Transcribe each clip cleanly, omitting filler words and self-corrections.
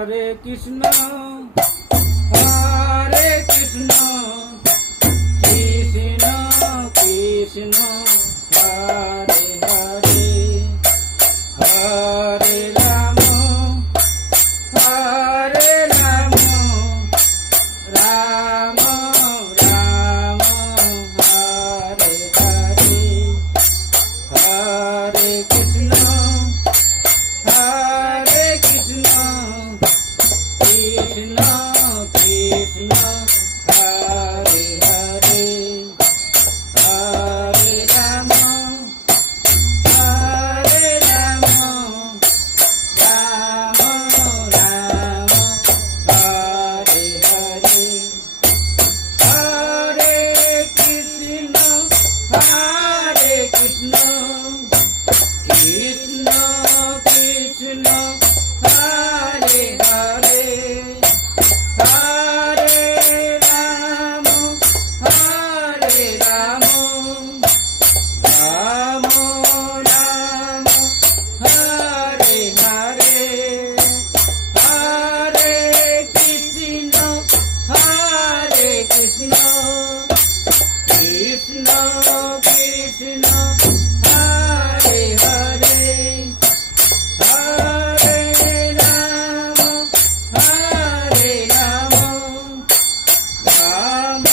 Hare Krishna Hare Krishna Krishna Krishna Hare Hare Hare Ram Hare Ram Ram Ram Hare Hare Hare Krishna Hare Krishna Krishna Krishna Hare Hare Hare Ram Hare Ram Ram Ram Hare Hare Hare Krishna Krishna Krishna Hare Hare Hare Ram Ram Ram Hare Hare Hare Krishna Krishna Krishna Hare Hare Hare Ram Ram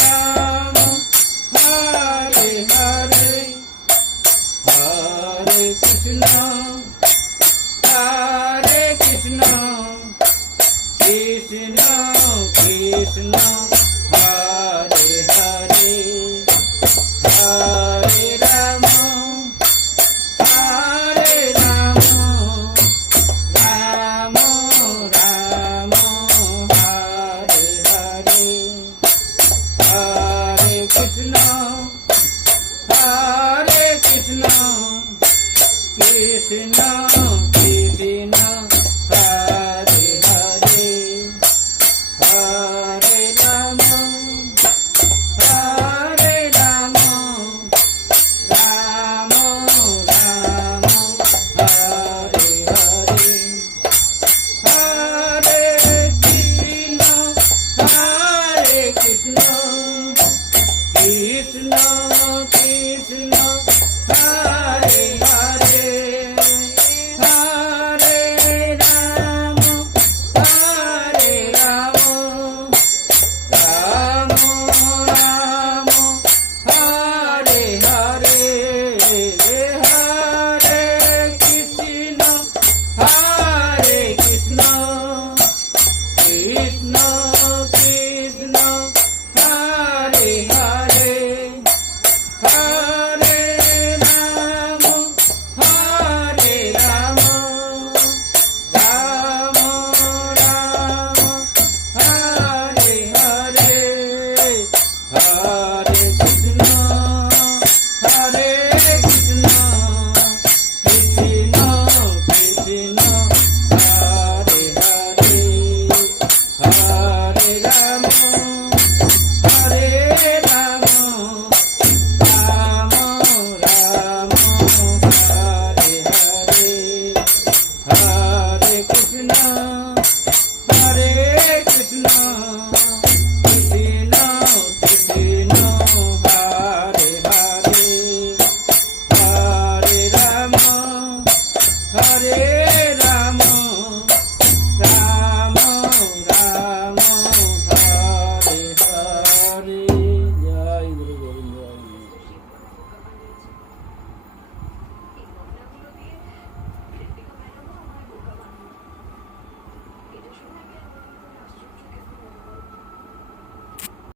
Ram Hare Hare Hare Krishna